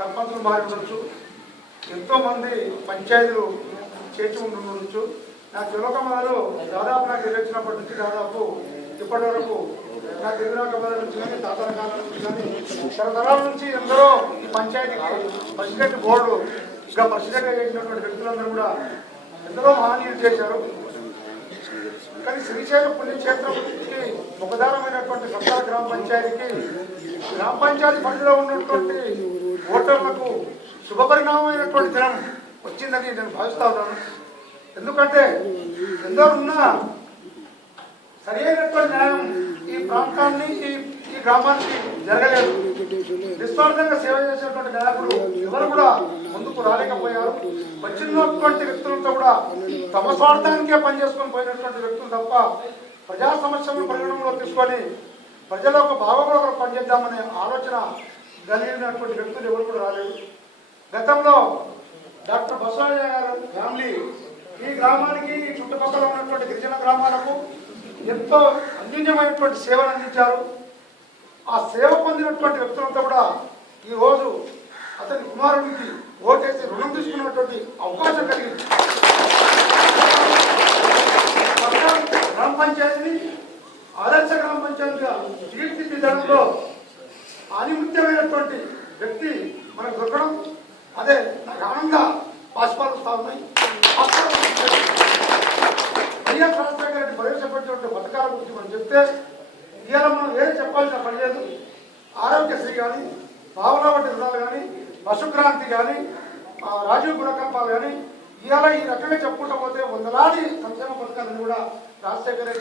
సర్పంచులు మారి ఉండొచ్చు, ఎంతోమంది పంచాయతీలు చేర్చి ఉండొచ్చు. నా తిలోకమలు దాదాపు నాకు తెలిసినప్పటి నుంచి దాదాపు ఇప్పటి వరకు నా తిరుగునాకమల నుంచి కానీ తాతల కాలం నుంచి కానీ తరతరాల నుంచి ఎందరో ఈ పంచాయతీకి ప్రెసిడెంట్ బోర్డు ఇంకా ప్రెసిడెంట్గా చేసినటువంటి వ్యక్తులందరూ కూడా ఎందరో మహనీయులు చేశారు. కానీ శ్రీశైలం పుణ్యక్షేత్రంకి ముఖదారమైనటువంటి సత్తాల గ్రామ పంచాయతీకి గ్రామ పంచాయతీ పరిధిలో ఉన్నటువంటి ఓటర్లకు శుభపరిణామమైనటువంటి దినం వచ్చిందని నేను భావిస్తా ఉన్నాను. ఎందుకంటే ఎందరో ఉన్నా సరైనటువంటి న్యాయం ఈ ప్రాంతాన్ని ఈ గ్రామానికి జరగలేదు. నిస్వార్థంగా సేవ చేసినటువంటి నాయకులు ఎవరు కూడా ముందుకు రాలేకపోయారు. వచ్చినటువంటి వ్యక్తులతో కూడా తమ స్వార్థానికే పనిచేసుకొని పోయినటువంటి వ్యక్తులు తప్ప ప్రజా సమస్యలను పరిగణనలో తీసుకొని ప్రజలకు బాగోగులకు పనిచేద్దామనే ఆలోచన కలిగినటువంటి వ్యక్తులు ఎవరు కూడా రాలేదు. గతంలో డాక్టర్ బసవయ్య గారు ఫ్యామిలీ ఈ గ్రామానికి చుట్టుపక్కల ఉన్నటువంటి గిరిజన గ్రామాలకు ఎంతో అన్యూన్యమైనటువంటి సేవలు అందించారు. ఆ సేవ పొందినటువంటి వ్యక్తులంతా కూడా ఈరోజు అతని కుమారుడికి ఓటేసి రుణం తీసుకున్నటువంటి అవకాశం కలిగింది. గ్రామ పంచాయతీని ఆదర్శ గ్రామ పంచాయతీగా తీర్చిదిద్దడంలో ఆనిముత్యమైనటువంటి వ్యక్తి మనకు దొరకడం అదే నాకు ఆనందంగా పాష్పాలుస్తా ఉన్నాయి. వైఎస్ రాజశేఖర రెడ్డి ప్రవేశపెట్టినటువంటి పథకాల గురించి మనం చెప్తే ఇవాళ మనం ఏం చెప్పాల్సిన పని లేదు. ఆరోగ్యశ్రీ కానీ, పావలా వంటి రుణాలు కానీ, పశుక్రాంతి కానీ, రాజీవ్ గుణకల్పాలు కానీ ఇవాళ ఈ రకంగా చెప్పుకుంటూ పోతే వందలాది సంక్షేమ పథకాలను కూడా రాజశేఖర రెడ్డి